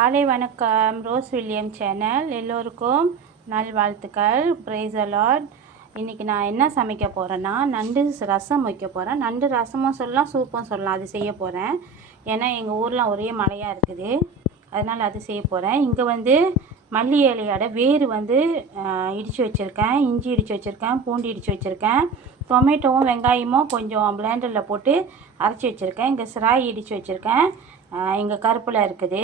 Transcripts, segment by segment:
காலை வணக்கம். Rose William channel எல்லோருக்கும் நல்வாழ்த்துக்கள். Praise the Lord. இன்றைக்கி நான் என்ன சமைக்க போகிறேன்னா நண்டு ரசம் வைக்க போகிறேன். நண்டு ரசமும் சொல்லலாம், சூப்பும் சொல்லலாம். அது செய்ய போகிறேன். ஏன்னா எங்கள் ஊரில் ஒரே மழையாக இருக்குது, அதனால் அது செய்ய போகிறேன். இங்கே வந்து மல்லி இலையோட வேர் வந்து இடித்து வச்சுருக்கேன், இஞ்சி இடித்து வச்சுருக்கேன், பூண்டு இடித்து வச்சுருக்கேன், டொமேட்டோவும் வெங்காயமும் கொஞ்சம் பிளேண்டரில் போட்டு அரைச்சி வச்சுருக்கேன். இங்கே சிராய் இடித்து வச்சுருக்கேன். இங்கே கருப்பில் இருக்குது.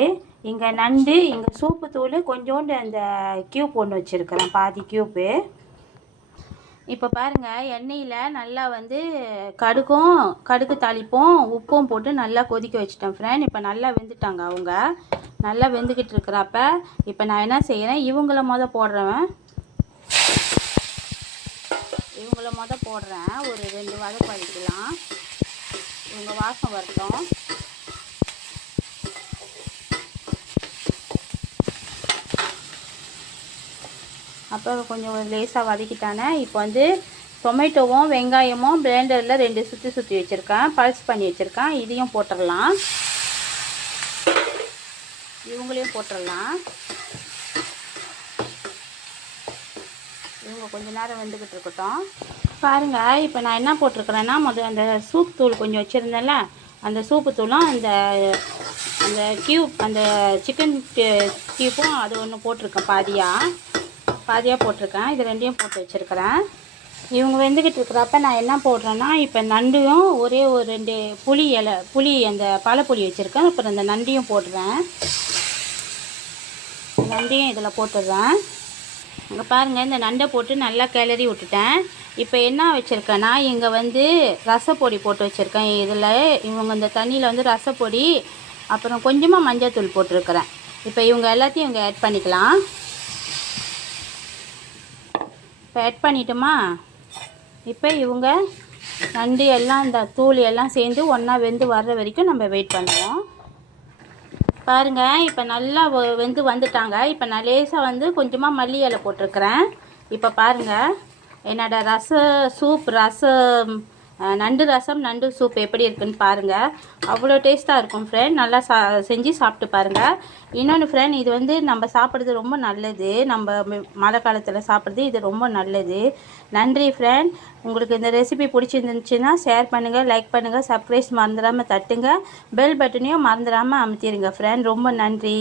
இங்கே நண்டு, இங்கே சூப்பு தூள் கொஞ்சோண்டு அந்த க்யூப் ஒன்று வச்சுருக்கிறேன், பாதி க்யூப்பு. இப்போ பாருங்கள், எண்ணெயில் நல்லா வந்து கடுகு தாளிப்பும் உப்பும் போட்டு நல்லா கொதிக்க வச்சுட்டேன் ஃப்ரெண்ட். இப்போ நல்லா வெந்துட்டாங்க, அவங்க நல்லா வெந்துக்கிட்டு இருக்கிறப்ப இப்போ நான் என்ன செய்கிறேன், இவங்கள போடுறேன். ஒரு 2 வதக்கு வதக்கலாம். இவங்க வாசம் வரட்டும். அப்போ கொஞ்சம் லேசாக வதக்கிட்டானே. இப்போ வந்து டொமேட்டோவும் வெங்காயமும் பிளேண்டரில் 2 சுற்றி வச்சுருக்கேன், பல்ஸ் பண்ணி வச்சுருக்கேன். இதையும் போட்டுடலாம், இவங்களையும் போட்டுடலாம். இவங்க கொஞ்ச நேரம் வெந்துக்கிட்டு இருக்கட்டும். பாருங்கள், இப்போ நான் என்ன போட்டிருக்கிறேன்னா, அந்த சூப் தூள் கொஞ்சம் வச்சுருந்தேன்ல, அந்த சூப்பு தூளும் அந்த அந்த சிக்கன் கியூப்பும் அது ஒன்று போட்டிருக்கேன், பாதியாக போட்டிருக்கேன். இது 2யும் போட்டு வச்சுருக்கிறேன். இவங்க வெந்துக்கிட்டு இருக்கிறப்ப நான் என்ன போடுறேன்னா, இப்போ நண்டையும் ஒரு 2 புளி அந்த பழப்புளி வச்சுருக்கேன். அப்புறம் அந்த நண்டையும் போடுறேன். நண்டையும் இதில் போட்டுடுறேன். இங்கே பாருங்கள், இந்த நண்டை போட்டு நல்லா கிளறி விட்டுட்டேன். இப்போ என்ன வச்சுருக்கேன்னா, இங்கே வந்து ரசப்பொடி போட்டு வச்சுருக்கேன். இதில் இவங்க இந்த தண்ணியில் வந்து ரசப்பொடி, அப்புறம் கொஞ்சமாக மஞ்சள் போட்டிருக்கிறேன். இப்போ இவங்க எல்லாத்தையும் இங்கே ஆட் பண்ணிக்கலாம். இப்போ ஆட் பண்ணிட்டோமா. இப்போ இவங்க நண்டு எல்லாம் இந்த தூள் எல்லாம் சேர்ந்து ஒன்றா வெந்து வர்ற வரைக்கும் நம்ம வெயிட் பண்ணுவோம். பாருங்கள், இப்போ நல்லா வெந்து வந்துட்டாங்க. இப்போ நான் லேசாக வந்து கொஞ்சமாக மல்லி இலை போட்டிருக்கிறேன். இப்போ பாருங்கள், என்னோடய நண்டு ரசம் நண்டு சூப் எப்படி இருக்குன்னு பாருங்கள். அவ்வளோ டேஸ்ட்டாக இருக்கும் ஃப்ரெண்ட். நல்லா செஞ்சு சாப்பிட்டு பாருங்கள். இன்னொன்று ஃப்ரெண்ட், இது வந்து நம்ம சாப்பிட்றது ரொம்ப நல்லது. நம்ம மழை காலத்தில் சாப்பிட்றது இது ரொம்ப நல்லது. நன்றி ஃப்ரெண்ட். உங்களுக்கு இந்த ரெசிபி பிடிச்சிருந்துச்சுன்னா ஷேர் பண்ணுங்கள், லைக் பண்ணுங்கள், சப்ஸ்கிரைப் மறந்துடாமல் தட்டுங்க, பெல் பட்டனையும் மறந்துடாமல் அமுத்திடுங்க ஃப்ரெண்ட். ரொம்ப நன்றி.